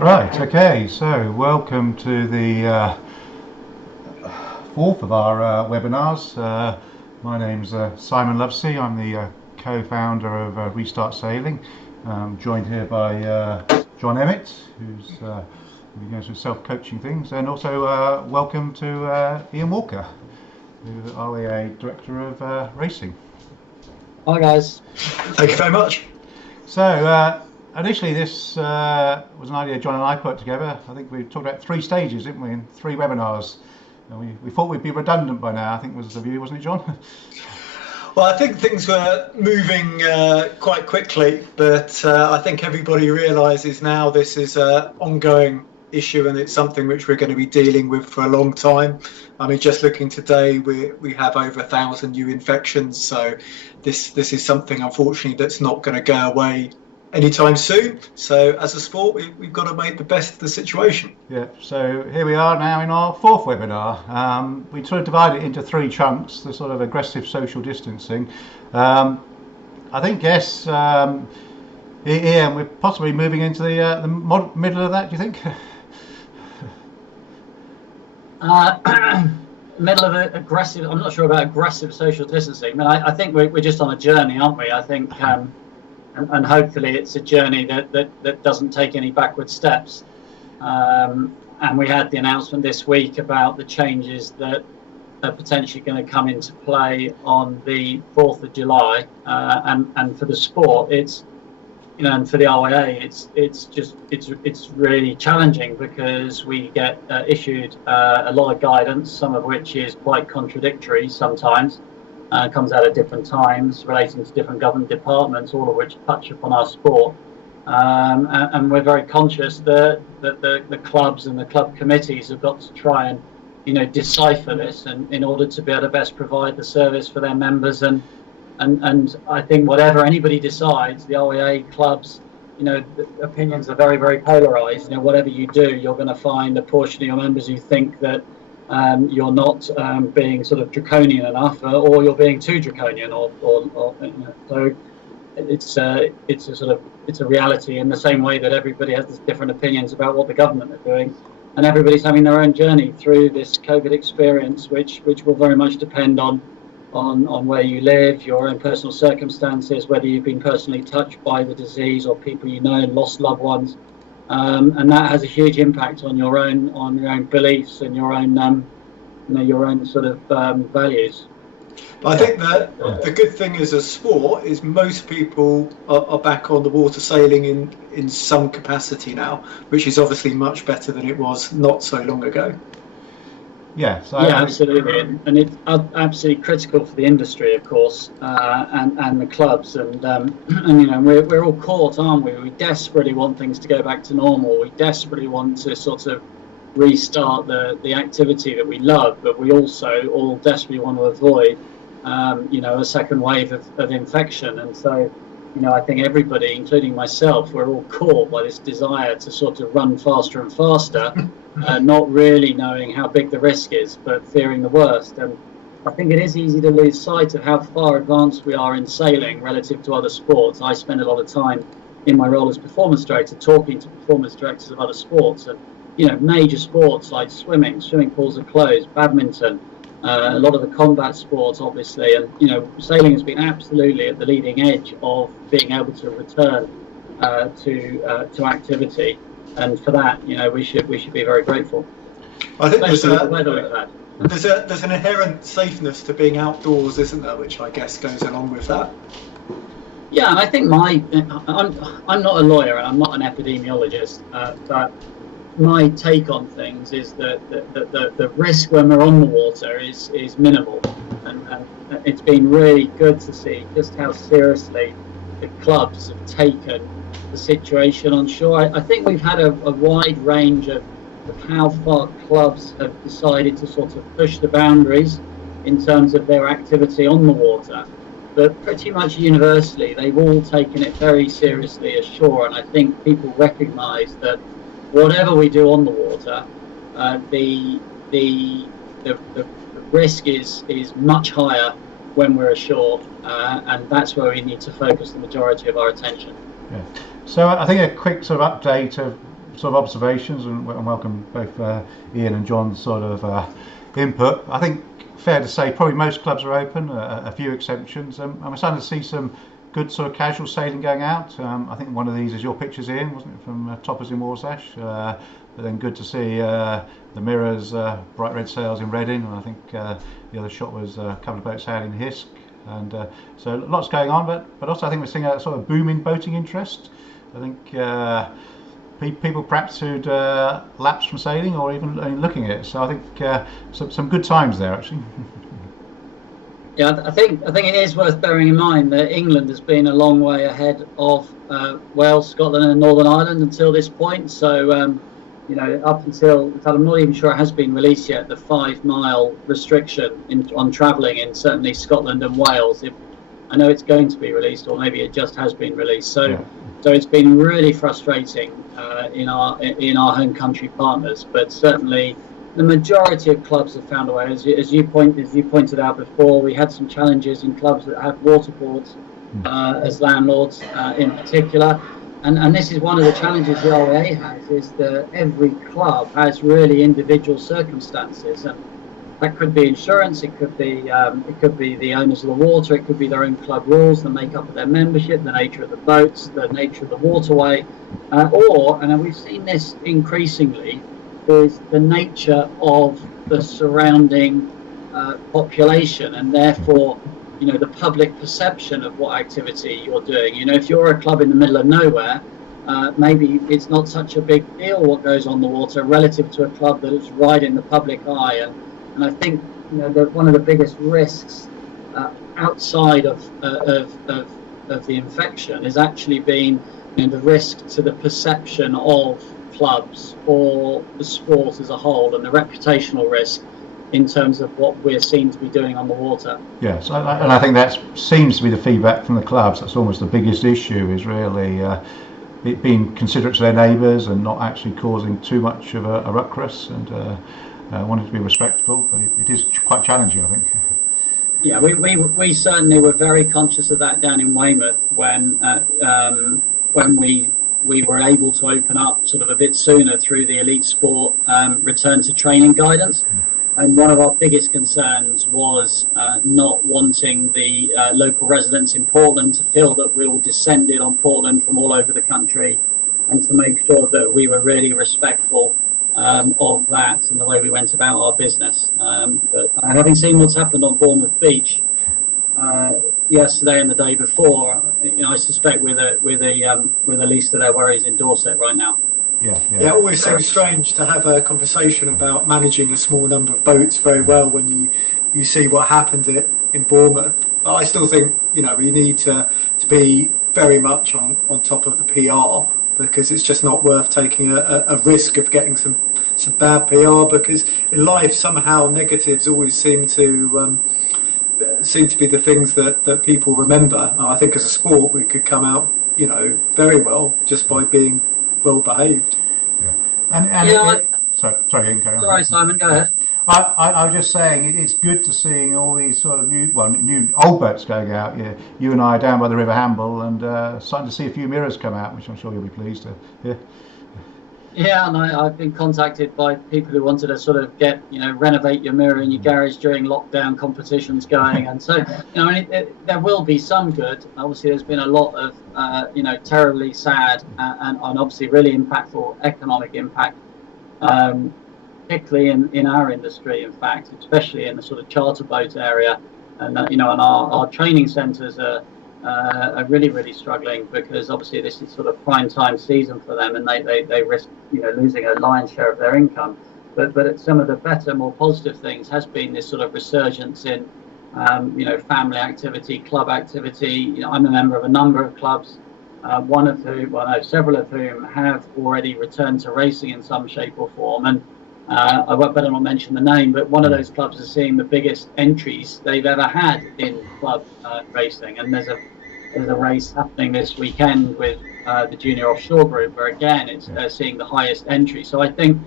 Right, okay, so welcome to the fourth of our webinars. My name's Simon Lovesey. I'm the co-founder of Restart Sailing. Joined here by John Emmett, who's going through self-coaching things, and also welcome to Ian Walker, who RAA Director of Racing. Hi guys. Thank you very much. So initially this was an idea John and I put together. I think we talked about 3 stages, didn't we, in 3 webinars. And we thought we'd be redundant by now, I think was the view, wasn't it, John? Well, I think things were moving quite quickly, but I think everybody realises now this is an ongoing issue and it's something which we're going to be dealing with for a long time. I mean, just looking today, we have over 1,000 new infections, so this is something, unfortunately, that's not going to go away anytime soon. So as a sport, we've got to make the best of the situation. Yeah, so here we are now in our 4th webinar. We sort of divide it into 3 chunks, the sort of aggressive social distancing. I think, yes, Ian, we're possibly moving into the middle of that, do you think? Middle of aggressive, I'm not sure about aggressive social distancing. I mean, I think we're just on a journey, aren't we? I think and hopefully it's a journey that doesn't take any backward steps. And we had the announcement this week about the changes that are potentially going to come into play on the 4th of July. And for the sport, it's, you know, and for the RYA, it's really challenging because we get issued a lot of guidance, some of which is quite contradictory sometimes. Comes out at different times relating to different government departments, all of which touch upon our sport. And we're very conscious that the clubs and the club committees have got to try and, you know, decipher this and in order to be able to best provide the service for their members. And I think whatever anybody decides, the RAA clubs, you know, the opinions are very, very polarised. You know, whatever you do, you're going to find a portion of your members who think that you're not being sort of draconian enough, or you're being too draconian, or you know, so it's a reality in the same way that everybody has different opinions about what the government are doing, and everybody's having their own journey through this COVID experience, which will very much depend on where you live, your own personal circumstances, whether you've been personally touched by the disease or people you know lost loved ones. And that has a huge impact on your own beliefs and your own sort of values. But I think that the good thing as a sport is most people are back on the water sailing in some capacity now, which is obviously much better than it was not so long ago. Yeah, absolutely, and it's absolutely critical for the industry, of course, and the clubs, and you know, we're all caught, aren't we? We desperately want things to go back to normal. We desperately want to sort of restart the activity that we love, but we also all desperately want to avoid, you know, a second wave of infection. And so, you know, I think everybody, including myself, we're all caught by this desire to sort of run faster and faster. Not really knowing how big the risk is, but fearing the worst. And I think it is easy to lose sight of how far advanced we are in sailing relative to other sports. I spend a lot of time in my role as performance director talking to performance directors of other sports, and, you know, major sports like swimming pools are closed, badminton, a lot of the combat sports, obviously, and, you know, sailing has been absolutely at the leading edge of being able to return to activity. And for that, you know, we should be very grateful. I think there's an inherent safeness to being outdoors, isn't there? Which I guess goes along with that. Yeah, and I think I'm not a lawyer and I'm not an epidemiologist, but my take on things is that the risk when we're on the water is minimal, and it's been really good to see just how seriously the clubs have taken the situation on shore. I think we've had a wide range of how far clubs have decided to sort of push the boundaries in terms of their activity on the water, but pretty much universally they've all taken it very seriously ashore. And I think people recognise that whatever we do on the water, the risk is much higher when we're ashore, and that's where we need to focus the majority of our attention. Yeah. So I think a quick sort of update of sort of observations, and welcome both Ian and John's sort of input. I think fair to say probably most clubs are open, a few exceptions, and we're starting to see some good sort of casual sailing going out. I think one of these is your pictures, Ian, wasn't it, from Toppers in Warsash? But then good to see the Mirrors bright red sails in Reading, and I think the other shot was a couple of boats sailing in Hisk, and so lots going on. But also I think we're seeing a sort of boom in boating interest. I think people perhaps who'd lapsed from sailing or even looking at it. So I think some good times there actually. Yeah, I think it is worth bearing in mind that England has been a long way ahead of Wales, Scotland, and Northern Ireland until this point. So up until, I'm not even sure it has been released yet, the 5-mile restriction on travelling in certainly Scotland and Wales. I know it's going to be released, or maybe it just has been released. So it's been really frustrating in our home country partners, but certainly the majority of clubs have found a way. As you pointed out before, we had some challenges in clubs that have waterboards as landlords in particular. And this is one of the challenges the RWA has, is that every club has really individual circumstances, and that could be insurance, it could be the owners of the water, it could be their own club rules, the makeup of their membership, the nature of the boats, the nature of the waterway, and we've seen this increasingly, is the nature of the surrounding population, and therefore the public perception of what activity you're doing. If you're a club in the middle of nowhere, maybe it's not such a big deal what goes on the water relative to a club that is right in the public eye. And I think that one of the biggest risks outside of the infection is actually been the risk to the perception of clubs or the sport as a whole, and the reputational risk in terms of what we're seen to be doing on the water. Yes, and I think that seems to be the feedback from the clubs. That's almost the biggest issue, is really it being considerate to their neighbours and not actually causing too much of a ruckus, and wanting to be respectful. But it is quite challenging, I think. Yeah, we certainly were very conscious of that down in Weymouth when we were able to open up sort of a bit sooner through the elite sport return to training guidance. And one of our biggest concerns was not wanting the local residents in Portland to feel that we all descended on Portland from all over the country, and to make sure that we were really respectful of that and the way we went about our business. But having seen what's happened on Bournemouth Beach yesterday and the day before, I suspect we're the least of their worries in Dorset right now. Yeah, it always seems strange to have a conversation about managing a small number of boats very well when you see what happened in Bournemouth. But I still think we need to be very much on top of the PR, because it's just not worth taking a risk of getting some bad PR, because in life somehow negatives always seem to be the things that people remember. And I think as a sport we could come out very well just by being well behaved. Sorry, Ian, carry on. Sorry, Simon, go ahead. I was just saying it's good to seeing all these sort of new old boats going out. You and I are down by the River Hamble, and starting to see a few Mirrors come out, which I'm sure you'll be pleased to hear. Yeah, and I've been contacted by people who wanted to sort of renovate your mirror in your garage during lockdown competitions going, and so there will be some good. Obviously, there's been a lot of terribly sad and obviously really impactful economic impact, particularly in our industry. In fact, especially in the sort of charter boat area, and and our training centres are really struggling, because obviously this is sort of prime time season for them, and they risk losing a lion's share of their income. But some of the better, more positive things has been this sort of resurgence in family activity, club activity. I'm a member of a number of clubs, several of whom have already returned to racing in some shape or form, and I won't better not mention the name, but one of those clubs is seeing the biggest entries they've ever had in club racing, and there's a race happening this weekend with the junior offshore group, where again they're seeing the highest entry. So I think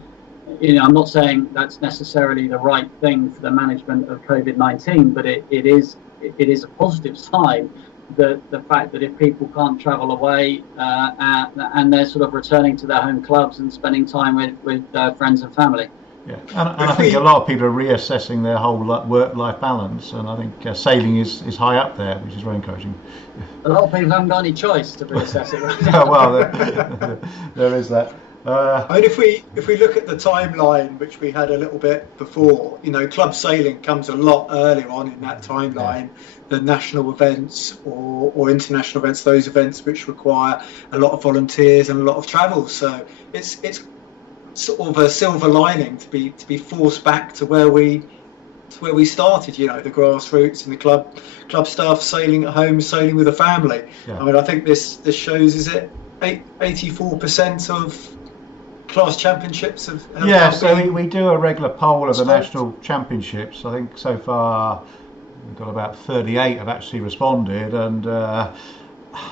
I'm not saying that's necessarily the right thing for the management of COVID-19, but it is a positive sign the fact that if people can't travel away and they're sort of returning to their home clubs and spending time with friends and family. Yeah, and I think a lot of people are reassessing their whole work-life balance, and I think sailing is high up there, which is very encouraging. A lot of people haven't got any choice to reassess it right now. Well, there is that. I mean, if we look at the timeline, which we had a little bit before, club sailing comes a lot earlier on in that timeline than national events or international events, those events which require a lot of volunteers and a lot of travel. So it's sort of a silver lining to be forced back to where we started, the grassroots and the club staff sailing at home, sailing with a family. Yeah. I mean, I think this shows, is it 84% of class championships have so we do a regular poll of the national championships. I think so far we've got about 38 have actually responded, and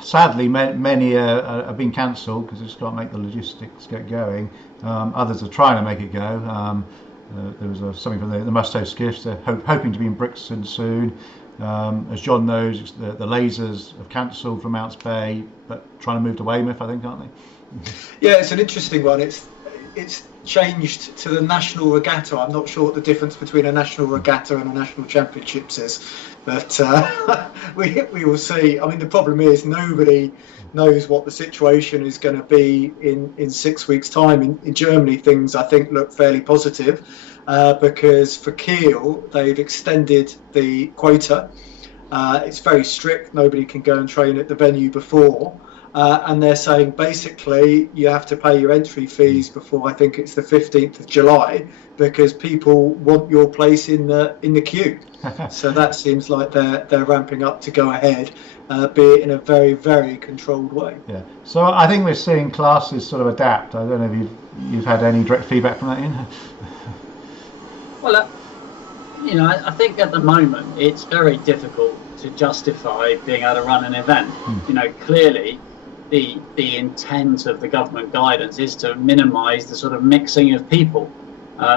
sadly many have been cancelled because they just can't make the logistics get going. Others are trying to make it go. There was something from the Musto skiffs. They're hoping to be in Brixton soon. As John knows, the lasers have cancelled from Mounts Bay, but trying to move to Weymouth, I think, aren't they? Yeah, it's an interesting one. It's changed to the national regatta. I'm not sure what the difference between a national regatta and a national championships is, but we will see. I mean, the problem is nobody knows what the situation is going to be in 6 weeks' time. In Germany, things I think look fairly positive because for Kiel they've extended the quota. It's very strict. Nobody can go and train at the venue before. And they're saying basically you have to pay your entry fees before I think it's the 15th of July because people want your place in the queue. So that seems like they're ramping up to go ahead, be it in a very, very controlled way. Yeah. So I think we're seeing classes sort of adapt. I don't know if you've had any direct feedback from that, Ian? Well, I think at the moment it's very difficult to justify being able to run an event. Clearly the intent of the government guidance is to minimise the sort of mixing of people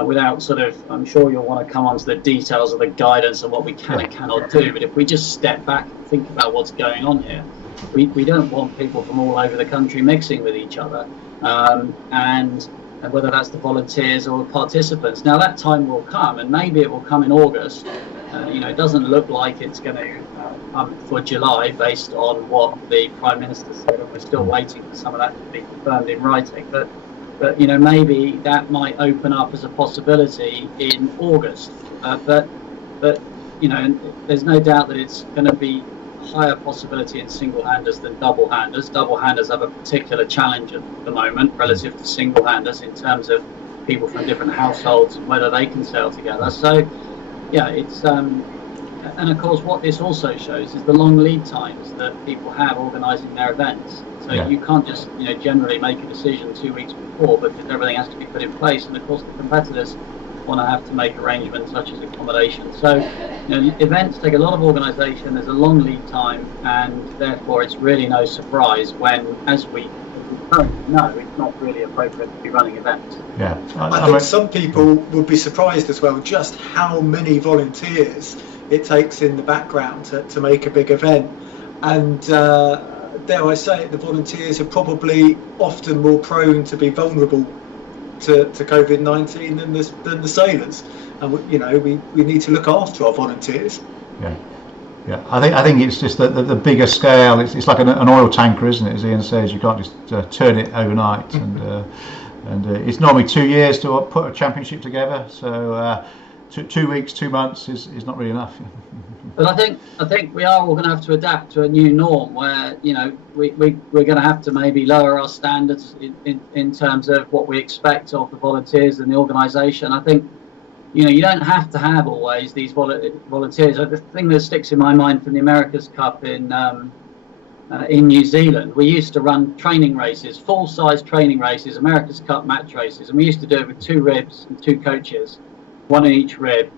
without I'm sure you'll want to come on to the details of the guidance and what we can and cannot do, but if we just step back and think about what's going on here, we don't want people from all over the country mixing with each other, and whether that's the volunteers or the participants. Now that time will come, and maybe it will come in August. It doesn't look like it's going to come for July based on what the Prime Minister said, and we're still waiting for some of that to be confirmed in writing. But maybe that might open up as a possibility in August. But there's no doubt that it's going to be higher possibility in single-handers than double-handers. Double-handers have a particular challenge at the moment relative to single-handers in terms of people from different households and whether they can sail together. So, yeah, it's and of course what this also shows is the long lead times that people have organising their events. So you can't just generally make a decision 2 weeks before because everything has to be put in place, and of course the competitors want to have to make arrangements such as accommodation. So events take a lot of organisation, there's a long lead time, and therefore it's really no surprise when, as we currently know, it's not really appropriate to be running events. Yeah, I think some people would be surprised as well just how many volunteers it takes in the background to make a big event, and dare I say it, the volunteers are probably often more prone to be vulnerable to COVID-19 than the sailors, and we need to look after our volunteers. Yeah. I think it's just the bigger scale. It's like an oil tanker, isn't it? As Ian says, you can't just turn it overnight, and it's normally 2 years to put a championship together. So 2 weeks, 2 months is not really enough. But I think we are all going to have to adapt to a new norm where we're going to have to maybe lower our standards in terms of what we expect of the volunteers and the organisation. I think you don't have to have always these volunteers. The thing that sticks in my mind from the America's Cup in New Zealand, we used to run training races, full-size training races, America's Cup match races, and we used to do it with 2 ribs and 2 coaches, 1 in each rib.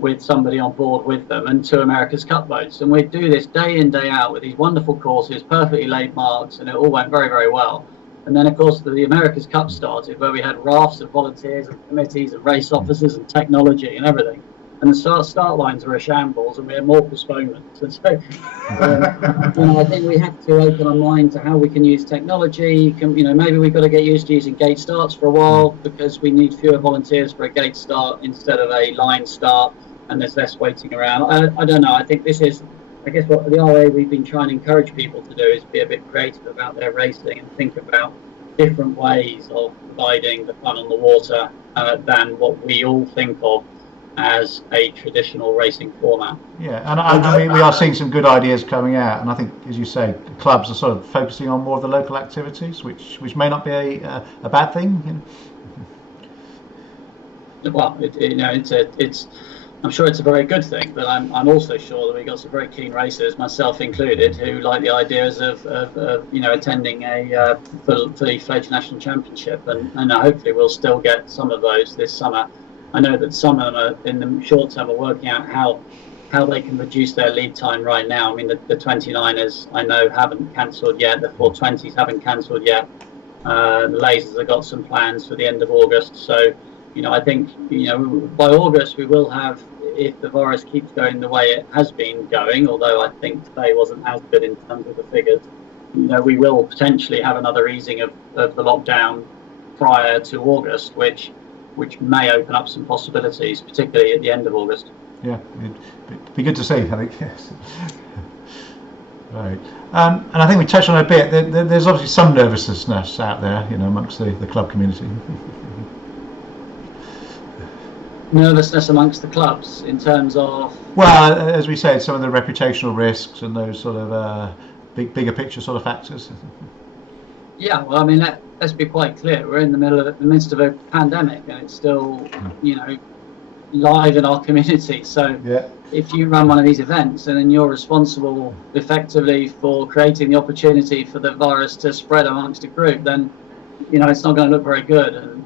With somebody on board with them, and 2 America's Cup boats, and we'd do this day in, day out with these wonderful courses, perfectly laid marks, and it all went very, very well. And then of course the America's Cup started, where we had rafts of volunteers and committees and race officers and technology and everything, and the start lines are a shambles, and we have more postponements. And so, I think we have to open our mind to how we can use technology. Maybe we've got to get used to using gate starts for a while because we need fewer volunteers for a gate start instead of a line start, and there's less waiting around. I don't know. I think this is, I guess, what the RA we've been trying to encourage people to do is be a bit creative about their racing and think about different ways of providing the fun on the water than what we all think of as a traditional racing format. Yeah, and we are seeing some good ideas coming out, and I think, as you say, clubs are sort of focusing on more of the local activities, which may not be a bad thing. Well, it's I'm sure it's a very good thing, but I'm also sure that we've got some very keen racers, myself included, who like the ideas of attending a fully fledged national championship, and hopefully we'll still get some of those this summer. I know that some of them are, in the short term, are working out how they can reduce their lead time right now. I mean, the 29ers I know haven't cancelled yet. The 420s haven't cancelled yet. The lasers have got some plans for the end of August. So, I think by August we will have, if the virus keeps going the way it has been going, although I think today wasn't as good in terms of the figures, we will potentially have another easing of the lockdown prior to August, which may open up some possibilities, particularly at the end of August. Yeah, it'd be good to see, I think. Yes. Right. And I think we touched on it a bit. There's obviously some nervousness out there, amongst the club community. Nervousness amongst the clubs in terms of? Well, as we said, some of the reputational risks and those sort of bigger picture sort of factors. Yeah, well, I mean, let's be quite clear. We're in the midst of a pandemic, and it's still, live in our community. So if you run one of these events and then you're responsible effectively for creating the opportunity for the virus to spread amongst a group, then, it's not going to look very good.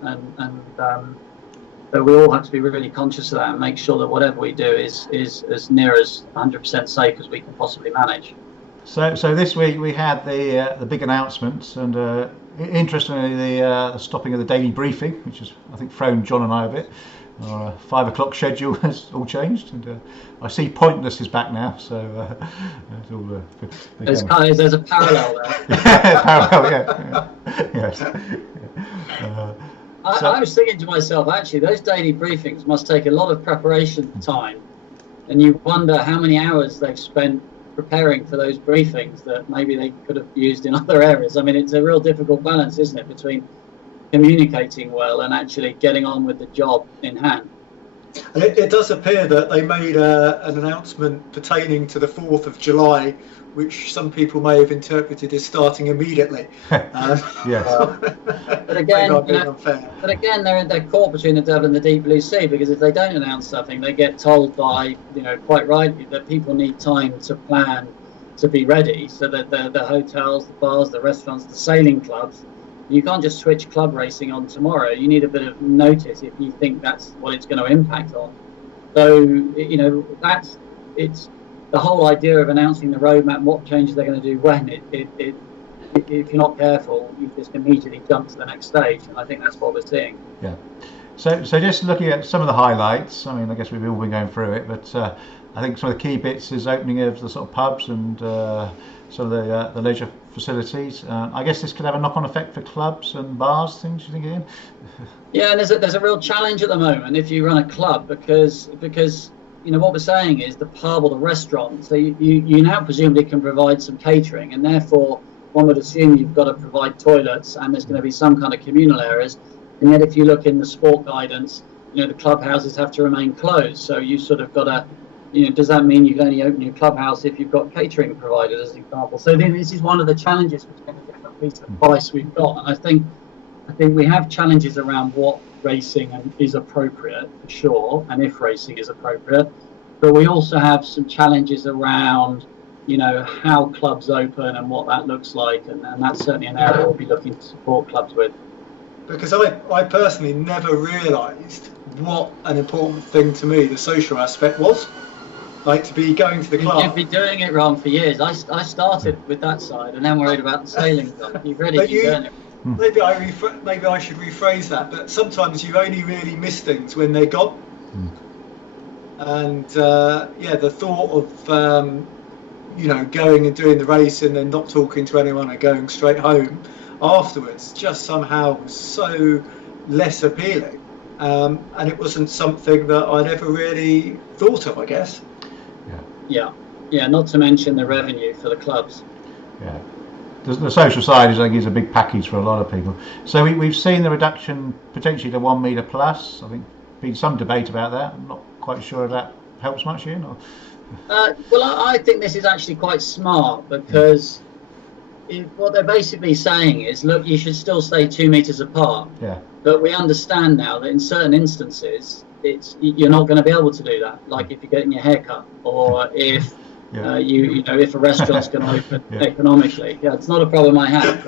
So we all have to be really conscious of that and make sure that whatever we do is as near as 100% safe as we can possibly manage. So this week we had the big announcements, and interestingly the stopping of the daily briefing, which has, I think, thrown John and I a bit. Our 5 o'clock schedule has all changed, and I see Pointless is back now, so it's all good. There's a parallel there. Yeah, parallel, yeah. Yes. I was thinking to myself, actually, those daily briefings must take a lot of preparation time, and you wonder how many hours they've spent preparing for those briefings that maybe they could have used in other areas. I mean, it's a real difficult balance, isn't it, between communicating well and actually getting on with the job in hand. And it does appear that they made an announcement pertaining to the 4th of July, which some people may have interpreted as starting immediately. Yes. But again, they're caught between the devil and the deep blue sea, because if they don't announce something, they get told by, quite rightly, that people need time to plan to be ready, so that the hotels, the bars, the restaurants, the sailing clubs, you can't just switch club racing on tomorrow. You need a bit of notice if you think that's what it's going to impact on. So, it's the whole idea of announcing the roadmap, what changes they're going to do when. If you're not careful, you just immediately jump to the next stage, and I think that's what we're seeing. Yeah. So just looking at some of the highlights, I mean, I guess we've all been going through it, but I think some of the key bits is opening of the sort of pubs and some of the leisure facilities. I guess this could have a knock-on effect for clubs and bars, things, you think, Ian? Yeah, and there's a real challenge at the moment if you run a club, because what we're saying is the pub or the restaurant, so you now presumably can provide some catering, and therefore one would assume you've got to provide toilets and there's going to be some kind of communal areas. And yet if you look in the sport guidance, the clubhouses have to remain closed. So you sort of got to, does that mean you can only open your clubhouse if you've got catering provided, as an example? So this is one of the challenges which is going to get a piece of advice we've got. And I think we have challenges around what racing is appropriate, for sure, and if racing is appropriate. But we also have some challenges around, how clubs open and what that looks like, and that's certainly an area we'll be looking to support clubs with. Because I personally never realised what an important thing to me the social aspect was. Like, to be going to the club. You've been doing it wrong for years. I started with that side and then worried about the sailing club. You've really been doing it. Maybe I should rephrase that, but sometimes you only really miss things when they're gone. And the thought of going and doing the race and then not talking to anyone and going straight home afterwards just somehow was so less appealing. And it wasn't something that I'd ever really thought of, I guess. Yeah. Not to mention the revenue for the clubs. Yeah. The social side is, I think, is a big package for a lot of people. So we've seen the reduction potentially to 1 metre plus. I think been some debate about that. I'm not quite sure if that helps much, Ian. Or... Well, I think this is actually quite smart, because what they're basically saying is, look, you should still stay 2 metres apart. Yeah. But we understand now that in certain instances, you're not going to be able to do that. Like if you're getting your hair cut, or if if a restaurant's going to open economically. Yeah, it's not a problem I have.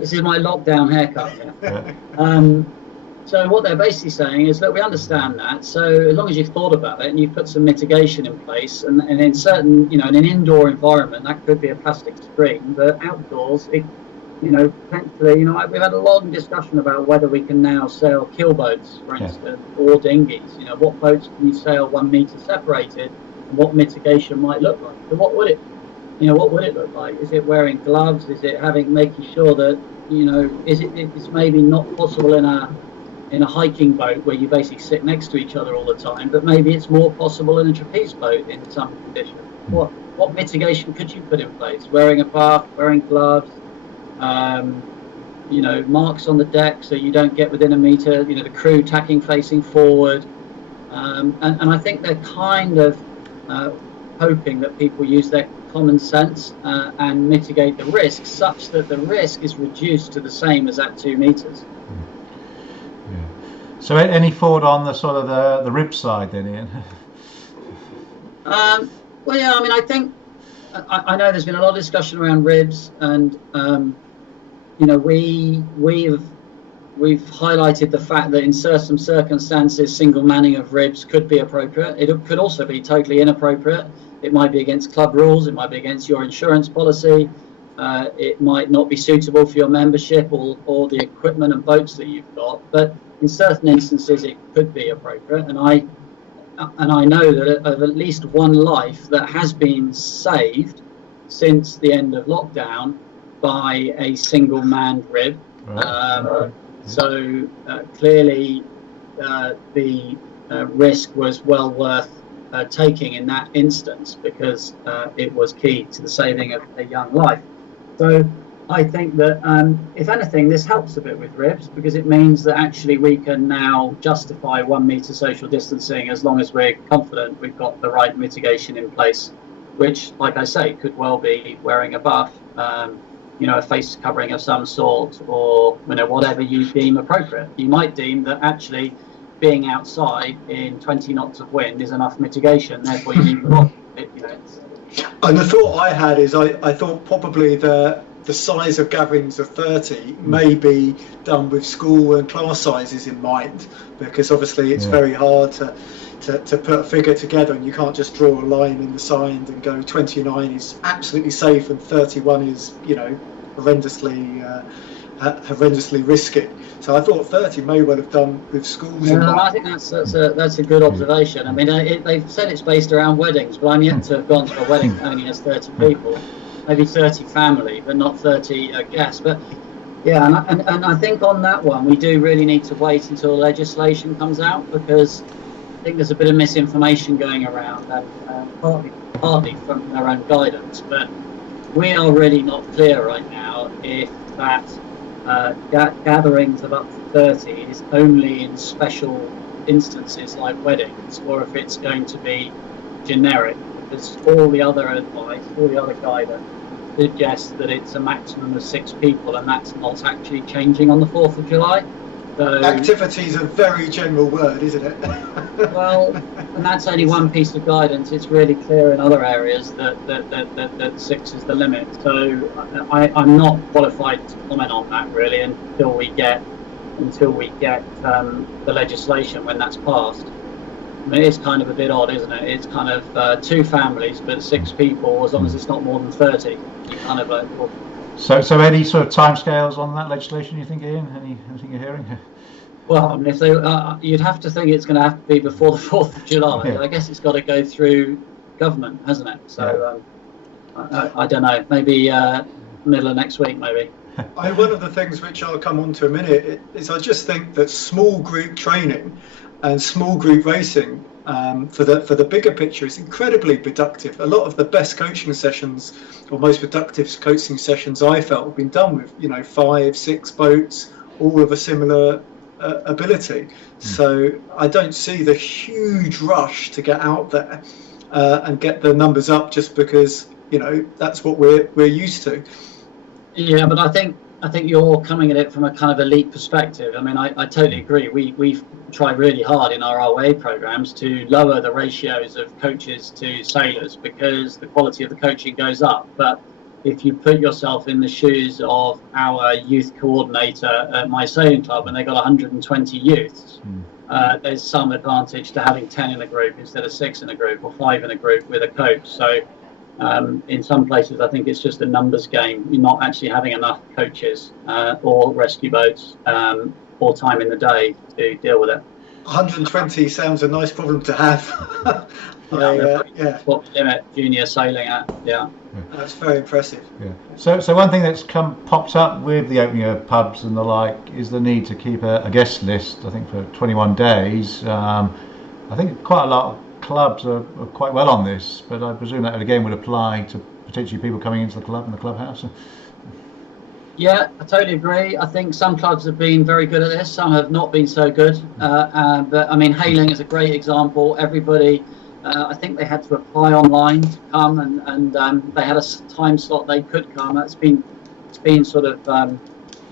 This is my lockdown haircut. Yeah. So what they're basically saying is, look, we understand that. So as long as you've thought about it and you've put some mitigation in place, and in certain, in an indoor environment, that could be a plastic screen, but outdoors, potentially, we've had a long discussion about whether we can now sail keelboats, for instance, or dinghies. What boats can you sail 1 metre separated, and what mitigation might look like? So what would it look like? Is it wearing gloves? Is it making sure that, it's maybe not possible in a hiking boat where you basically sit next to each other all the time, but maybe it's more possible in a trapeze boat in some conditions. What mitigation could you put in place? Wearing a buff, wearing gloves, marks on the deck so you don't get within a metre, the crew tacking facing forward. And I think they're kind of hoping that people use their common sense and mitigate the risk such that the risk is reduced to the same as at 2 metres. So any thought on the sort of the rib side then, Ian? I think I know there's been a lot of discussion around ribs, and we've highlighted the fact that in certain circumstances single manning of ribs could be appropriate. It could also be totally inappropriate. It might be against club rules, it might be against your insurance policy, it might not be suitable for your membership or the equipment and boats that you've got, but in certain instances it could be appropriate. And I know that of at least one life that has been saved since the end of lockdown by a single manned rib. So clearly the risk was well worth taking in that instance, because it was key to the saving of a young life. So I think that if anything, this helps a bit with ribs, because it means that actually we can now justify 1 metre social distancing as long as we're confident we've got the right mitigation in place, which, like I say, could well be wearing a buff, a face covering of some sort, or whatever you deem appropriate. You might deem that actually being outside in 20 knots of wind is enough mitigation, therefore you need more. And the thought I had is I thought probably the size of gatherings of 30 may be done with school and class sizes in mind, because obviously it's very hard to put a figure together, and you can't just draw a line in the sand and go 29 is absolutely safe and 31 is horrendously risky. So I thought 30 may well have done with schools. I think that's a good observation. I mean, they've said it's based around weddings, but I'm yet to have gone to a wedding that only has 30 people. Maybe 30 family, but not 30 guests. But yeah, and I think on that one, we do really need to wait until legislation comes out, because I think there's a bit of misinformation going around, and partly from their own guidance. But we are really not clear right now if that gatherings of up to 30 is only in special instances like weddings, or if it's going to be generic, because all the other advice, all the other guidance suggests that it's a maximum of 6 people, and that's not actually changing on the 4th of July. So, activity is a very general word, isn't it? Well, and that's only one piece of guidance. It's really clear in other areas that 6 is the limit. So I'm not qualified to comment on that really until we get the legislation when that's passed. I mean, it's kind of a bit odd, isn't it? It's kind of 2 families, but 6 people, as long as it's not more than 30. Kind of like. So any sort of timescales on that legislation, you think, Ian? Anything you're hearing? Well, I mean, if they, you'd have to think it's going to have to be before the 4th of July. Yeah. I guess it's got to go through government, hasn't it? So I don't know. Maybe middle of next week, maybe. One of the things which I'll come on to in a minute is I just think that small group training and small group racing for the bigger picture is incredibly productive. A lot of the best coaching sessions, or most productive coaching sessions I felt, have been done with 5-6 boats, all of a similar ability. So I don't see the huge rush to get out there and get the numbers up just because that's what we're used to. Yeah, but I think you're coming at it from a kind of elite perspective. I mean, I totally agree. We've tried really hard in our ROA programs to lower the ratios of coaches to sailors because the quality of the coaching goes up. But if you put yourself in the shoes of our youth coordinator at my sailing club and they've got 120 youths, there's some advantage to having 10 in a group instead of 6 in a group or 5 in a group with a coach. So in some places, I think it's just a numbers game. You're not actually having enough coaches or rescue boats or time in the day to deal with it. 120 sounds a nice problem to have. What limit junior sailing at? Yeah. That's very impressive. Yeah. So one thing that's popped up with the opening of pubs and the like is the need to keep a guest list. I think for 21 days. I think quite a lot of clubs are quite well on this, but I presume that again would apply to potentially people coming into the club and the clubhouse. Yeah, I totally agree. I think some clubs have been very good at this, some have not been so good. But I mean, Hayling is a great example. Everybody, I think they had to apply online to come, and they had a time slot they could come. It's been sort of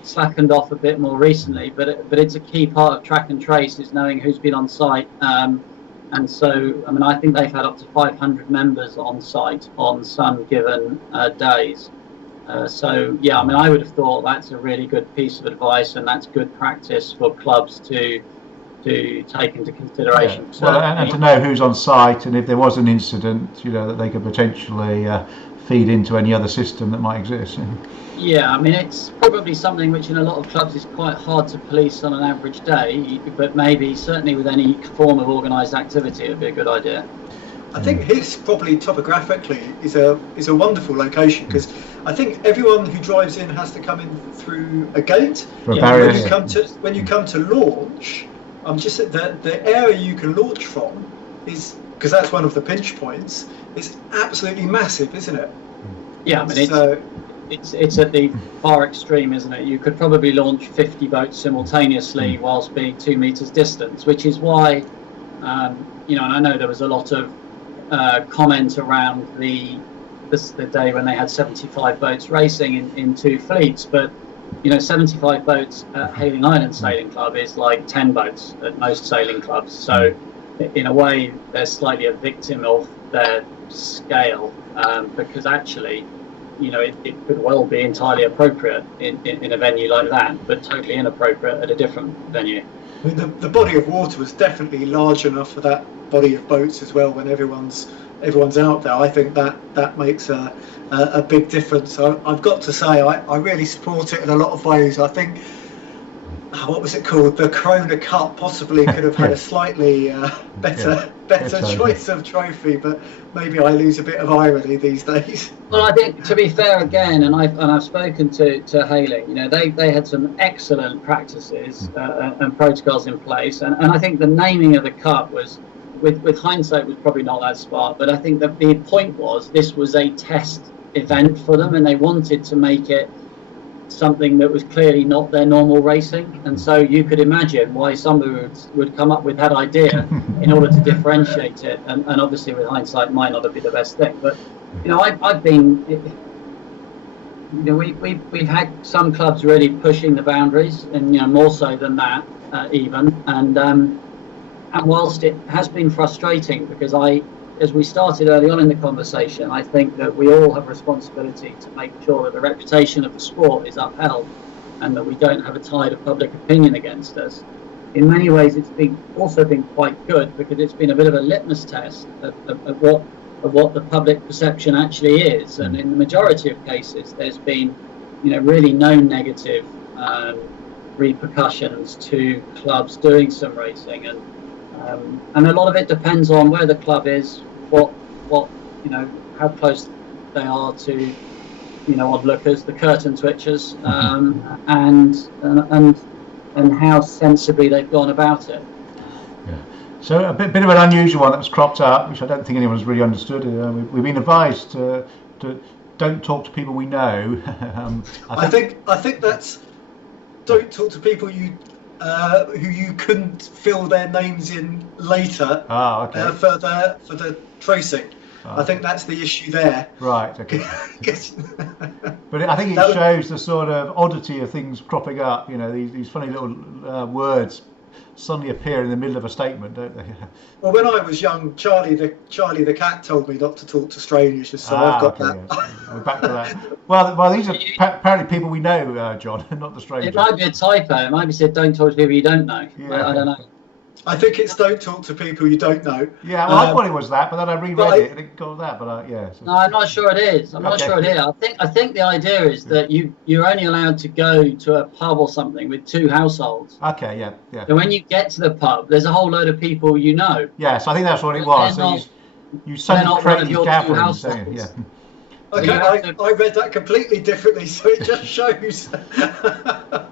slackened off a bit more recently, but it's a key part of track and trace is knowing who's been on site. And so, I mean, I think they've had up to 500 members on site on some given days. So, yeah, I mean, I would have thought that's a really good piece of advice, and that's good practice for clubs to take into consideration. Yeah. Well, and to know who's on site, and if there was an incident, that they could potentially feed into any other system that might exist. Yeah, I mean, it's probably something which in a lot of clubs is quite hard to police on an average day, but maybe certainly with any form of organised activity, it'd be a good idea. I think his probably topographically is a wonderful location because I think everyone who drives in has to come in through a gate. When you come to launch, just the area you can launch from is, because that's one of the pinch points, is absolutely massive, isn't it? Yeah, I mean, it's at the far extreme, isn't it? You could probably launch 50 boats simultaneously whilst being 2 meters distance, which is why, and I know there was a lot of comment around the day when they had 75 boats racing in 2 fleets, but 75 boats at Hayling Island Sailing Club is like 10 boats at most sailing clubs. So in a way, they're slightly a victim of their scale because actually, it could well be entirely appropriate in a venue like that, but totally inappropriate at a different venue. I mean, the body of water was definitely large enough for that body of boats as well. When everyone's out there, I think that makes a big difference. I've got to say, I really support it in a lot of ways. I think, what was it called? The Corona Cup possibly could have had a slightly better choice of trophy, but maybe I lose a bit of irony these days. Well, I think to be fair again, and I've spoken to Hayling, they had some excellent practices and protocols in place, and I think the naming of the cup was, with hindsight, was probably not that smart, but I think that the point was this was a test event for them, and they wanted to make it something that was clearly not their normal racing, and so you could imagine why somebody would come up with that idea in order to differentiate it, and obviously with hindsight might not have been the best thing, but I've been we've had some clubs really pushing the boundaries, and more so than that even, and whilst it has been frustrating because as we started early on in the conversation, I think that we all have a responsibility to make sure that the reputation of the sport is upheld and that we don't have a tide of public opinion against us. In many ways, it's also been quite good because it's been a bit of a litmus test of what the public perception actually is. And in the majority of cases, there's been, really no negative repercussions to clubs doing sim racing, and a lot of it depends on where the club is, what how close they are to onlookers, the curtain twitchers, and how sensibly they've gone about it. Yeah. So a bit of an unusual one that's cropped up, which I don't think anyone's really understood. We've been advised to don't talk to people we know. I think that's don't talk to people who you couldn't fill their names in later for the tracing. I think that's the issue there. Right. Okay. But I think it shows the sort of oddity of things cropping up. These funny little words suddenly appear in the middle of a statement, don't they? Well, when I was young, Charlie the cat told me not to talk to strangers, so I've got that. We're back to that. Well, these are apparently people we know, John, not the strangers. It might be a typo. It might be said, "Don't talk to people you don't know." Yeah. I don't know. I think it's don't talk to people you don't know. Yeah, well, I thought it was that, but then I reread it and it got that. But yeah. So. No, I'm not sure it is. Not sure it is. I think the idea is that you're only allowed to go to a pub or something with 2 households. Okay, yeah. So when you get to the pub, there's a whole load of people you know. Yes, I think that's what it was. So you suddenly create these gatherings, don't you? Yeah. Okay, I read that completely differently, so it just shows.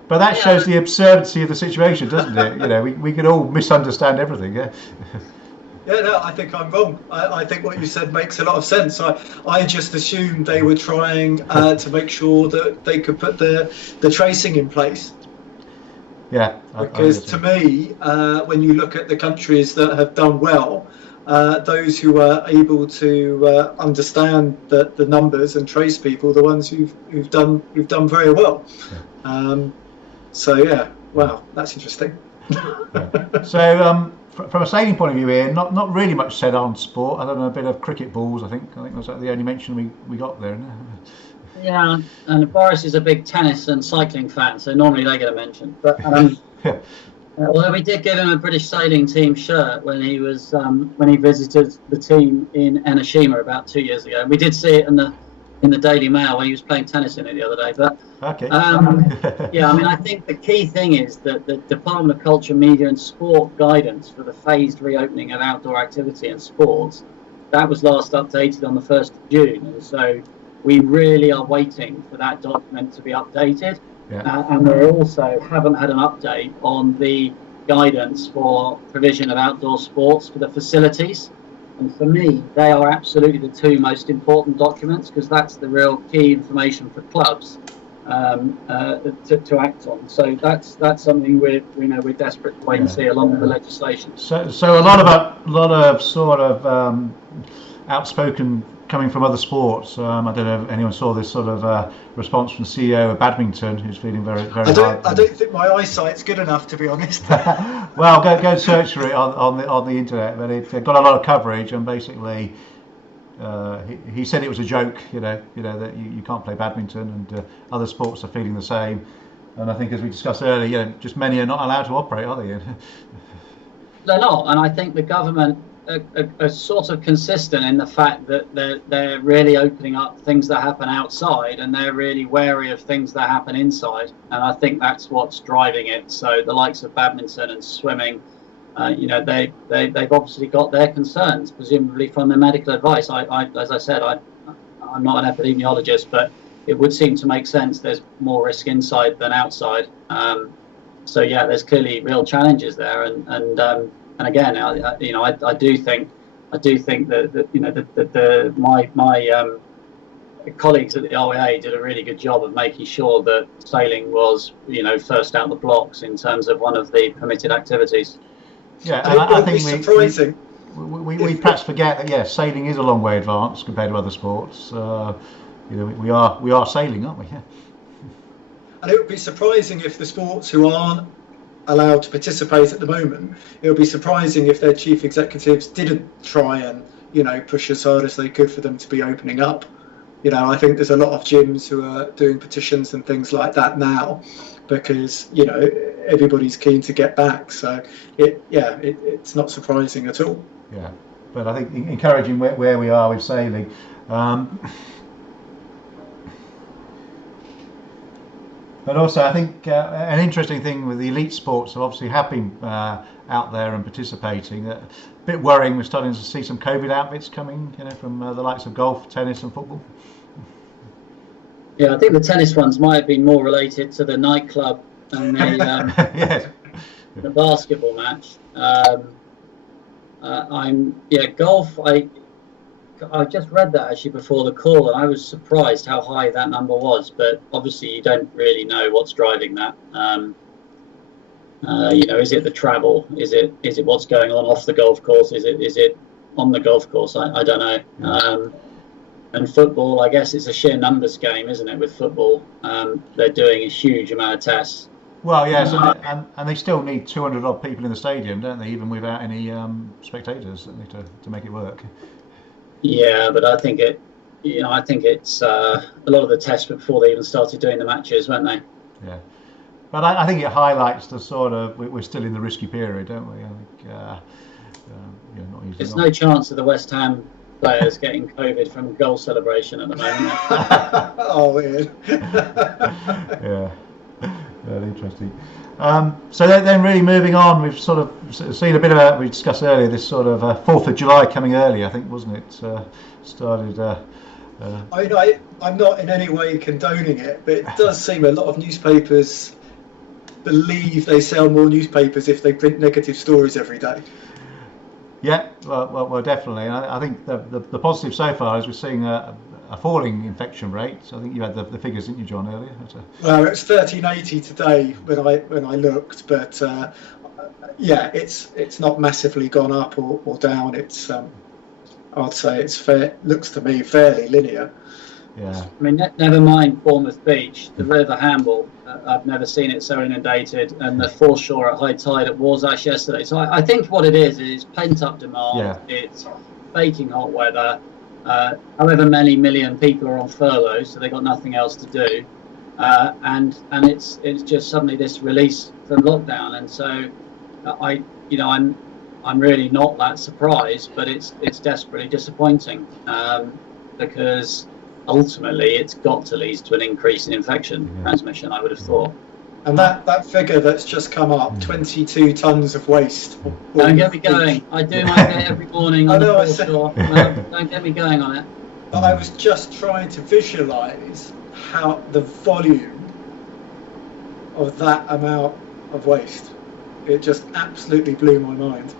But that shows the absurdity of the situation, doesn't it? We can all misunderstand everything, yeah. Yeah, no, I think I'm wrong. I think what you said makes a lot of sense. I just assumed they were trying to make sure that they could put the tracing in place. Yeah. Because to me, when you look at the countries that have done well, those who are able to understand the numbers and trace people, the ones who've done very well. Yeah. So yeah, wow, that's interesting. Yeah. So from a sailing point of view here, not really much said on sport other than a bit of cricket balls. I think was the only mention we got there. Yeah, and Boris is a big tennis and cycling fan, so normally they get a mention. But yeah. Although we did give him a British sailing team shirt when he was when he visited the team in Enoshima about 2 years ago. We did see it in the Daily Mail when he was playing tennis in it the other day. But okay. Yeah, I mean, I think the key thing is that the Department of Culture, Media and Sport guidance for the phased reopening of outdoor activity and sports, that was last updated on the 1st of June, and so we really are waiting for that document to be updated. Yeah. And we also haven't had an update on the guidance for provision of outdoor sports for the facilities. And for me, they are absolutely the 2 most important documents, because that's the real key information for clubs to act on. So that's something we're desperate to wait and see along with the legislation. So a lot of sort of outspoken coming from other sports. I don't know if anyone saw this sort of response from the CEO of badminton, who's feeling very I don't think my eyesight's good enough, to be honest. Well, go search for it on the internet. But it got a lot of coverage, and basically he said it was a joke. That you can't play badminton, and other sports are feeling the same. And I think, as we discussed earlier, just many are not allowed to operate, are they? They're not, and I think the government are sort of consistent in the fact that they're really opening up things that happen outside, and they're really wary of things that happen inside, and I think that's what's driving it. So the likes of badminton and swimming, they've obviously got their concerns, presumably from their medical advice. As I said, I'm not an epidemiologist, but it would seem to make sense. There's more risk inside than outside. So yeah, there's clearly real challenges there, and again, I do think that my colleagues at the RAA did a really good job of making sure that sailing was first out the blocks in terms of one of the permitted activities. Yeah, and I think surprising. We perhaps forget that sailing is a long way advanced compared to other sports. We are sailing, aren't we? Yeah. And it would be surprising if the sports who aren't allowed to participate at the moment, it would be surprising if their chief executives didn't try and push as hard as they could for them to be opening up. I think there's a lot of gyms who are doing petitions and things like that now, because everybody's keen to get back. So it's not surprising at all. Yeah, but I think encouraging where we are with sailing. But also, I think an interesting thing with the elite sports who obviously have been out there and participating. A bit worrying. We're starting to see some COVID outfits coming, from the likes of golf, tennis, and football. Yeah, I think the tennis ones might have been more related to the nightclub and Yes. the basketball match. Golf. I just read that actually before the call, and I was surprised how high that number was. But obviously, you don't really know what's driving that. Is it the travel? Is it what's going on off the golf course? Is it on the golf course? I don't know. And football, I guess it's a sheer numbers game, isn't it? With football, they're doing a huge amount of tests. Well, yes, and they still need 200 odd people in the stadium, don't they? Even without any spectators, to make it work. Yeah, but I think it's a lot of the tests before they even started doing the matches, weren't they? Yeah, but I think it highlights the sort of we're still in the risky period, don't we? I think not easy. There's no chance of the West Ham players getting COVID from goal celebration at the moment. Oh, weird. Yeah, very interesting. So then really moving on, we've sort of seen a bit of we discussed earlier, this sort of 4th of July coming early, I think, wasn't it? Started. I'm not in any way condoning it, but it does seem a lot of newspapers believe they sell more newspapers if they print negative stories every day. Yeah, well, definitely. I think the positive so far is we're seeing a falling infection rate. So I think you had the figures, didn't you, John, earlier? Well, it's 1380 today when I looked, but it's not massively gone up or down. It's I'd say looks to me fairly linear. Yeah. I mean, never mind Bournemouth Beach, the River Hamble. I've never seen it so inundated, and the foreshore at high tide at Warsash yesterday. So I think what it is pent-up demand. Yeah. It's baking hot weather. However many million people are on furlough, so they've got nothing else to do, and it's just suddenly this release from lockdown, and so I'm really not that surprised, but it's desperately disappointing because ultimately it's got to lead to an increase in infection transmission, I would have thought. And that figure that's just come up, 22 tonnes of waste. Don't get me going. I do my bit every morning on the foreshore. Don't get me going on it. But I was just trying to visualise how the volume of that amount of waste. It just absolutely blew my mind.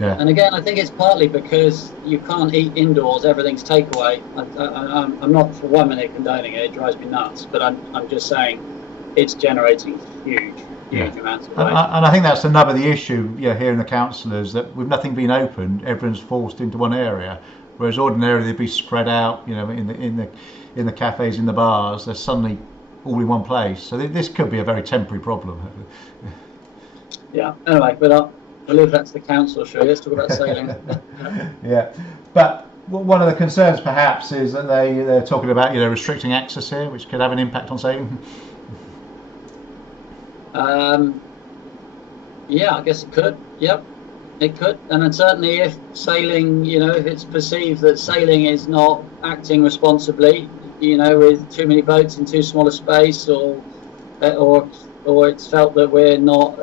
Yeah. And again, I think it's partly because you can't eat indoors; everything's takeaway. I'm not for 1 minute condoning it; it drives me nuts. But I'm just saying, it's generating huge amounts of waste. And I think that's the nub of the issue, here in the councillors, that with nothing being opened, everyone's forced into one area, whereas ordinarily they'd be spread out, in the cafes, in the bars. They're suddenly all in one place. So this could be a very temporary problem. Yeah. Anyway, but we'll leave that to the council, shall we? Let's talk about sailing. Yeah, but one of the concerns perhaps is that they're talking about restricting access here, which could have an impact on sailing. Yeah, I guess it could. Yep, it could. And then certainly if sailing, if it's perceived that sailing is not acting responsibly, with too many boats in too small a space, or it's felt that we're not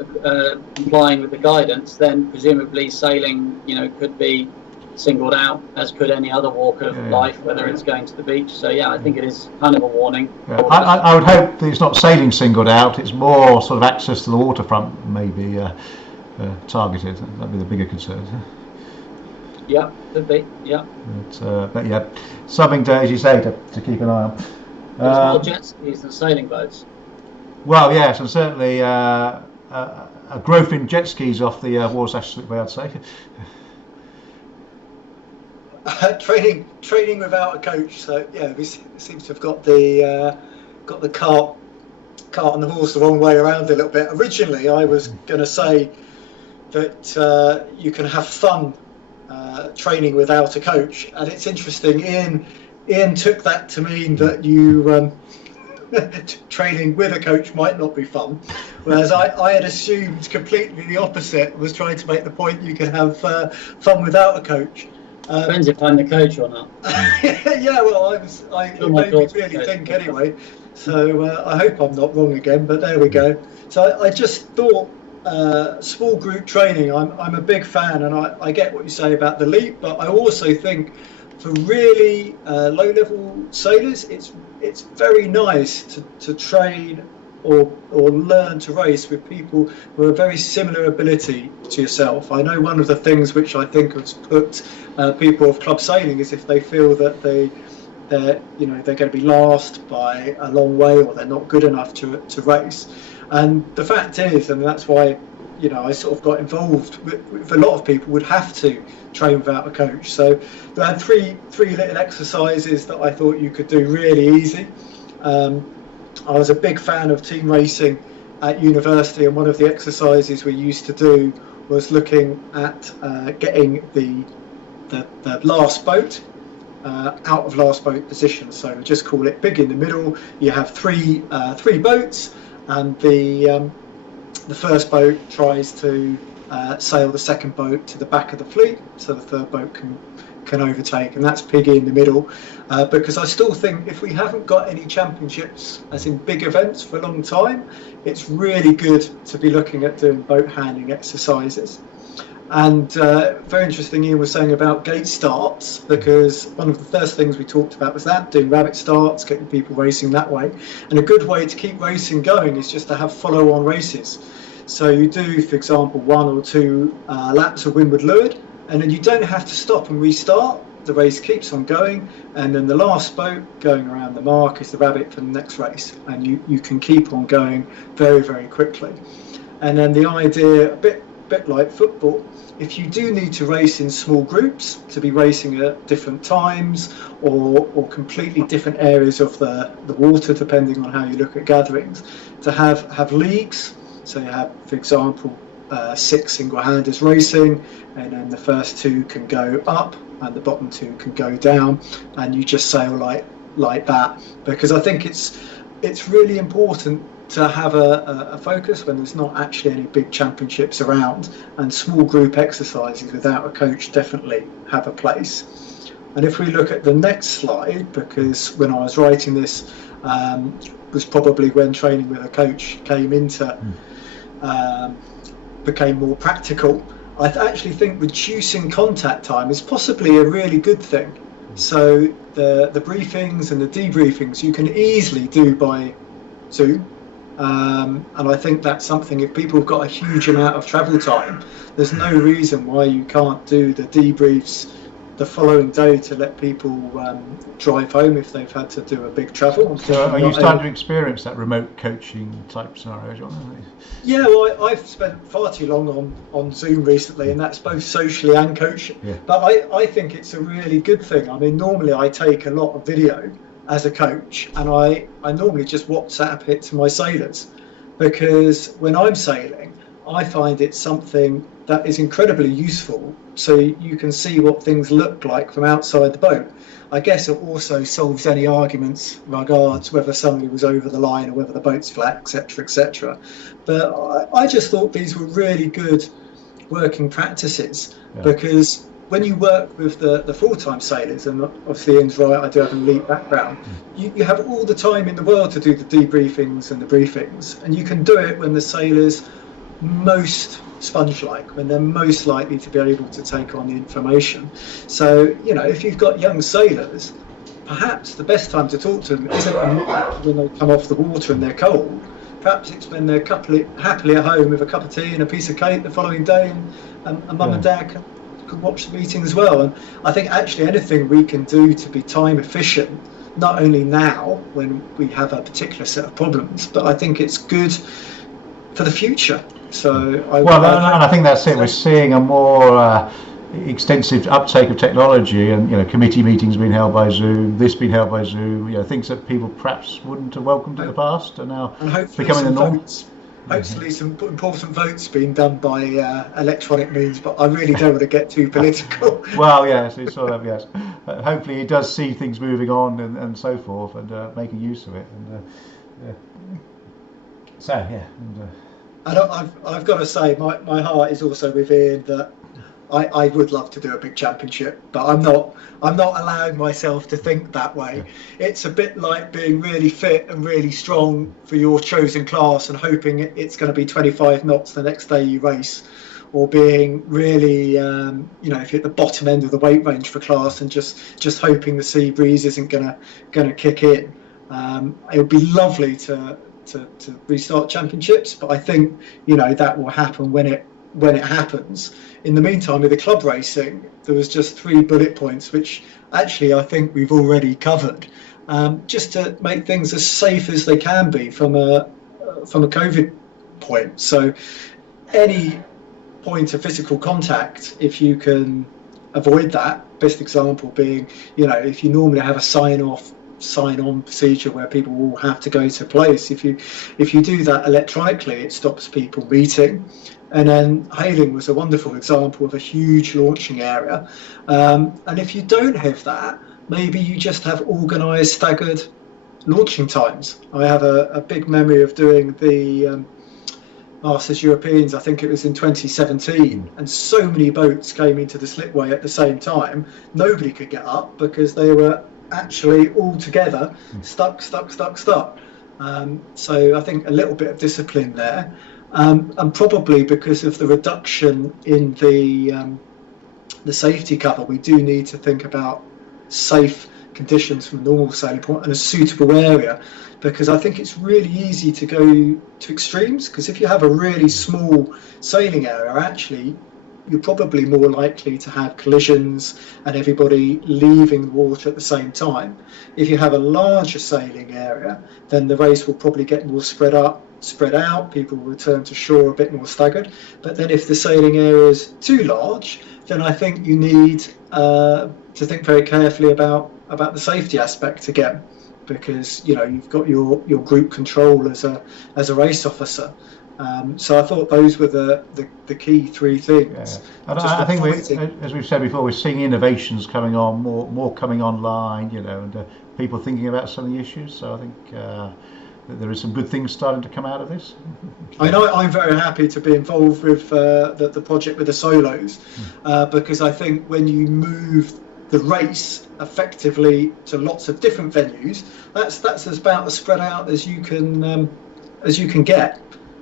complying with the guidance, then presumably sailing, could be singled out, as could any other walk of life, whether it's going to the beach. So I think it is kind of a warning. Yeah. I would hope that it's not sailing singled out, it's more sort of access to the waterfront maybe targeted. That'd be the bigger concern. Yeah, could be. Yeah. But yeah, something to, as you say, to keep an eye on. There's more jet skis than sailing boats. Well, yes, and certainly a growth in jet skis off the Warsash Slipway, I'd say. Training without a coach. So we seem to have got the cart and the horse the wrong way around a little bit. Originally, I was going to say that you can have fun training without a coach, and it's interesting. Ian took that to mean that you training with a coach might not be fun, whereas I had assumed completely the opposite. Was trying to make the point you can have fun without a coach. Depends if I'm the coach or not. Yeah, well, it made me really think anyway. So I hope I'm not wrong again, but there we go. So I just thought small group training, I'm a big fan, and I get what you say about the leap, but I also think for really low-level sailors, it's very nice to train or learn to race with people who are very similar ability to yourself. I know one of the things which I think has put people off club sailing is if they feel that they're going to be last by a long way, or they're not good enough to race. And the fact is, and that's why I sort of got involved with a lot of people would have to train without a coach. So I had three little exercises that I thought you could do really easy. I was a big fan of team racing at university, and one of the exercises we used to do was looking at getting the last boat out of last boat position. So we just call it big in the middle. You have three boats, and the first boat tries to sail the second boat to the back of the fleet, so the third boat can overtake, and that's piggy in the middle. Because I still think if we haven't got any championships, as in big events, for a long time, it's really good to be looking at doing boat handling exercises. And very interesting, Ian was saying about gate starts, because one of the first things we talked about was that, doing rabbit starts, getting people racing that way. And a good way to keep racing going is just to have follow-on races. So you do, for example, 1 or 2 laps of windward leeward, and then you don't have to stop and restart. The race keeps on going, and then the last boat going around the mark is the rabbit for the next race, and you can keep on going very, very quickly. And then the idea, a bit like football, if you do need to race in small groups, to be racing at different times or completely different areas of the water, depending on how you look at gatherings, to have leagues. So you have, for example, 6 single-handers racing, and then the first 2 can go up and the bottom 2 can go down, and you just sail like that. Because I think it's really important to have a focus when there's not actually any big championships around, and small group exercises without a coach definitely have a place. And if we look at the next slide, because when I was writing this was probably when training with a coach became more practical, I actually think reducing contact time is possibly a really good thing. So the briefings and the debriefings you can easily do by Zoom. And I think that's something, if people have got a huge amount of travel time, there's no reason why you can't do the debriefs the following day to let people drive home if they've had to do a big travel. So are you starting to experience that remote coaching type scenario, John? Yeah, well, I've spent far too long on Zoom recently, and that's both socially and coaching. Yeah. But I think it's a really good thing. I mean, normally I take a lot of video as a coach, and I normally just WhatsApp it to my sailors, because when I'm sailing, I find it's something that is incredibly useful, so you can see what things look like from outside the boat. I guess it also solves any arguments regards whether somebody was over the line or whether the boat's flat, etc., etc. But I just thought these were really good working practices, because when you work with the full-time sailors, and obviously Ian's right, I do have a elite background, you have all the time in the world to do the debriefings and the briefings, and you can do it when the sailors most sponge-like, when they're most likely to be able to take on the information. So, if you've got young sailors, perhaps the best time to talk to them isn't when they come off the water and they're cold. Perhaps it's when they're happily at home with a cup of tea and a piece of cake the following day, and mum and dad can watch the meeting as well. And I think actually anything we can do to be time efficient, not only now when we have a particular set of problems, but I think it's good for the future. So I think that's it. We're seeing a more extensive uptake of technology, and committee meetings being held by Zoom, this being held by Zoom, things that people perhaps wouldn't have welcomed in the past are now becoming the norm. Hopefully some important votes being done by electronic means, but I really don't want to get too political. Well, yes, it's sort of, yes. Hopefully it does see things moving on and so forth, and making use of it. And I've got to say, my heart is also with Ian that I would love to do a big championship, but I'm not allowing myself to think that way. It's a bit like being really fit and really strong for your chosen class and hoping it's going to be 25 knots the next day you race, or being really, if you're at the bottom end of the weight range for class and just hoping the sea breeze isn't gonna kick in. It would be lovely to restart championships, but I think that will happen when it happens. In the meantime, with the club racing, there was just 3 bullet points, which actually I think we've already covered, just to make things as safe as they can be from a COVID point. So any point of physical contact, if you can avoid that, best example being, if you normally have a sign-on procedure where people will have to go to place, if you do that electronically, it stops people meeting. And then Hailing was a wonderful example of a huge launching area. And if you don't have that, maybe you just have organised, staggered launching times. I have a big memory of doing the Masters Europeans, I think it was in 2017, and so many boats came into the slipway at the same time. Nobody could get up because they were actually all together, stuck. So I think a little bit of discipline there. And probably because of the reduction in the safety cover, we do need to think about safe conditions from a normal sailing point and a suitable area, because I think it's really easy to go to extremes, because if you have a really small sailing area, actually you're probably more likely to have collisions and everybody leaving the water at the same time. If you have a larger sailing area, then the race will probably get more spread out, people will return to shore a bit more staggered. But then if the sailing area is too large, then I think you need to think very carefully about the safety aspect again, because you've got your group control as a race officer. So I thought those were the key 3 things. Yeah. I think as we've said before, we're seeing innovations coming on, more coming online, and people thinking about some of the issues. So I think that there is some good things starting to come out of this. I know I'm very happy to be involved with the project with the solos, because I think when you move the race effectively to lots of different venues, that's about as spread out as you can get.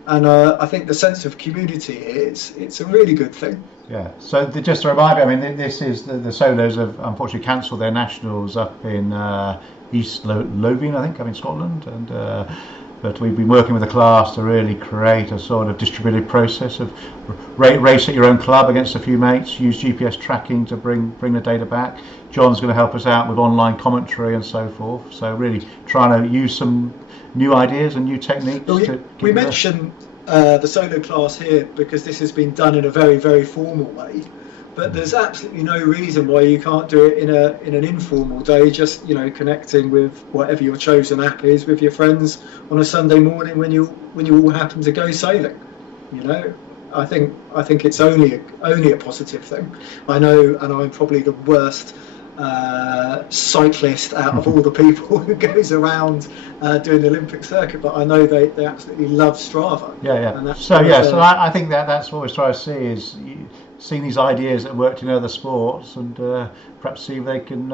And I think the sense of community it's a really good thing. Yeah. So just to remind you, I mean, this is the solos have unfortunately cancelled their nationals up in East Lothian, I think, up in Scotland, and but we've been working with the class to really create a sort of distributed process of race at your own club against a few mates, use GPS tracking to bring the data back. John's going to help us out with online commentary and so forth. So really trying to use some new ideas and new techniques. We mentioned the solo class here because this has been done in a very, very formal way. But there's absolutely no reason why you can't do it in an informal day, just connecting with whatever your chosen app is with your friends on a Sunday morning when you all happen to go sailing. I think it's only a positive thing. I know, and I'm probably the worst cyclist out of all the people who goes around doing the Olympic circuit, but I know they absolutely love Strava. Yeah. So I think that's what we're trying to see is seeing these ideas that worked in other sports and perhaps see if they can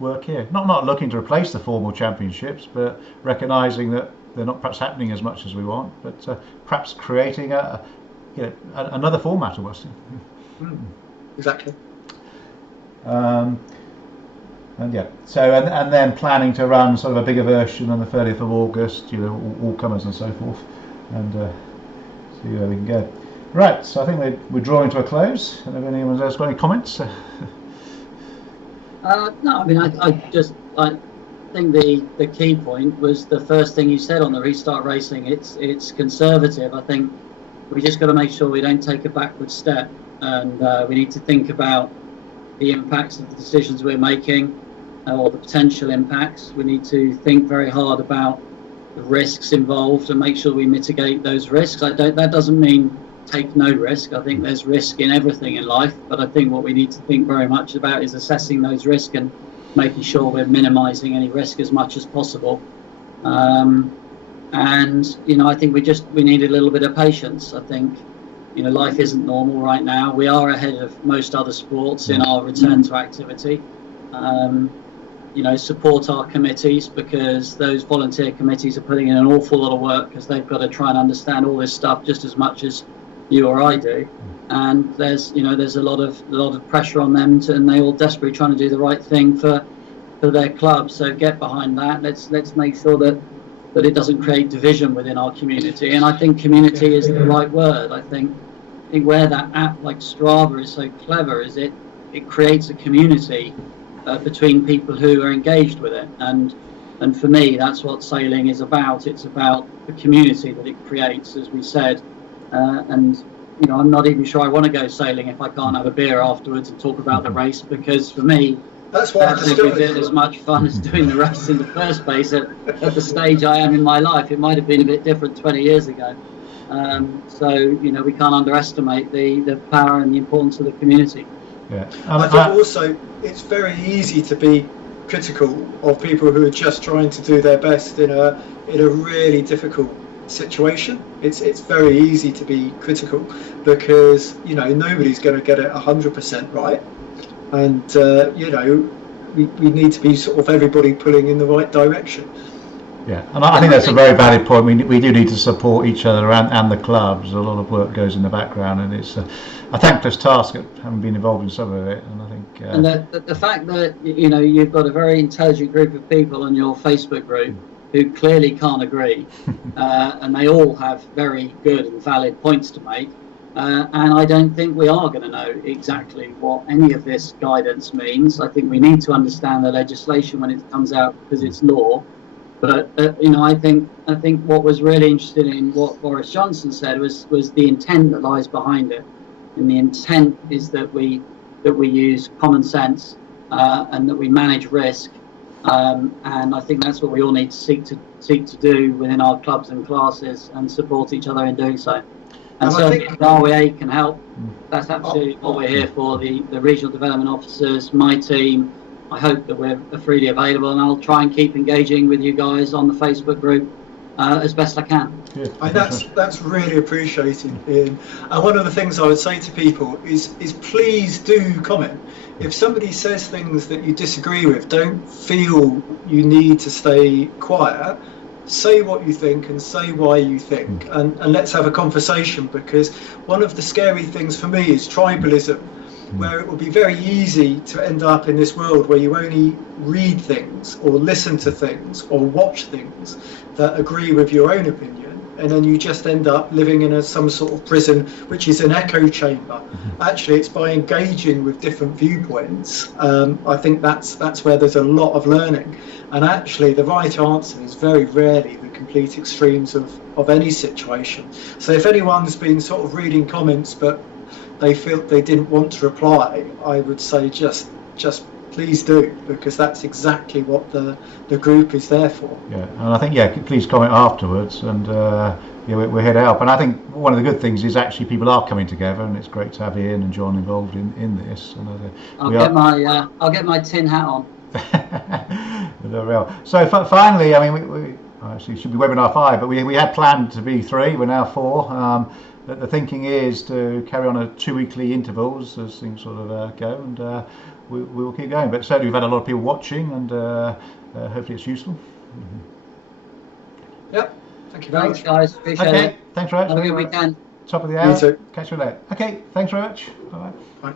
work here. Not looking to replace the formal championships, but recognising that they're not perhaps happening as much as we want, but perhaps creating another format almost. Exactly. And then planning to run sort of a bigger version on the 30th of August, all comers and so forth, and see where we can go. Right, so I think we're drawing to a close. I don't know if anyone else got any comments. No, I mean, I think the key point was the first thing you said on the restart racing. It's conservative. I think we just got to make sure we don't take a backward step, and we need to think about the impacts of the decisions we're making, or the potential impacts. We need to think very hard about the risks involved and make sure we mitigate those risks. That doesn't mean take no risk. I think there's risk in everything in life, but I think what we need to think very much about is assessing those risks and making sure we're minimising any risk as much as possible. And I think we need a little bit of patience. I think life isn't normal right now. We are ahead of most other sports in our return to activity. Support our committees, because those volunteer committees are putting in an awful lot of work, because they've got to try and understand all this stuff just as much as you or I do. And there's a lot of pressure on them, and they all desperately trying to do the right thing for their club. So get behind that. Let's make sure that it doesn't create division within our community. And I think community is the right word. I think where that app like Strava is so clever is it creates a community between people who are engaged with it. And for me, that's what sailing is about. It's about the community that it creates, as we said. And I'm not even sure I want to go sailing if I can't have a beer afterwards and talk about the race, because for me, that's what I every bit as much fun as doing the race in the first place at the stage I am in my life. It might have been a bit different 20 years ago. So we can't underestimate the power and the importance of the community. Yeah. I think also it's very easy to be critical of people who are just trying to do their best in a really difficult situation. It's very easy to be critical, because nobody's going to get it 100% right, and we need to be sort of everybody pulling in the right direction. Yeah, and I think that's a very valid point. We do need to support each other and the clubs. A lot of work goes in the background, and it's a thankless task, having been involved in some of it. And I think and the fact that you've got a very intelligent group of people on your Facebook group who clearly can't agree, and they all have very good and valid points to make. And I don't think we are going to know exactly what any of this guidance means. I think we need to understand the legislation when it comes out, because it's law. But I think what was really interesting in what Boris Johnson said was the intent that lies behind it, and the intent is that we use common sense and that we manage risk, and I think that's what we all need to seek to do within our clubs and classes, and support each other in doing so. And certainly if RWA can help, that's absolutely what we're here for. The regional development officers, my team. I hope that we're freely available, and I'll try and keep engaging with you guys on the Facebook group as best I can. That's really appreciated, Ian. And one of the things I would say to people is please do comment. If somebody says things that you disagree with, don't feel you need to stay quiet. Say what you think and say why you think, and let's have a conversation, because one of the scary things for me is tribalism, where it will be very easy to end up in this world where you only read things or listen to things or watch things that agree with your own opinion, and then you just end up living in some sort of prison, which is an echo chamber. Actually, it's by engaging with different viewpoints. I think that's where there's a lot of learning, and actually the right answer is very rarely the complete extremes of any situation. So if anyone's been sort of reading comments but they feel they didn't want to reply, I would say just please do, because that's exactly what the group is there for. Yeah, and I think please comment afterwards, and we're here to help. And I think one of the good things is actually people are coming together, and it's great to have Ian and John involved in this. And I'll get my tin hat on. So finally, I mean, we actually should be webinar 5, but we had planned to be 3. We're now 4. The thinking is to carry on at 2 weekly intervals as things sort of go, and we will keep going. But certainly we've had a lot of people watching, and hopefully it's useful. Yep. Thank you very much. Thanks, guys. Appreciate it. Thanks very much. Have a good weekend. Top of the hour. You too. Catch you later. Okay, thanks very much. Bye. Bye.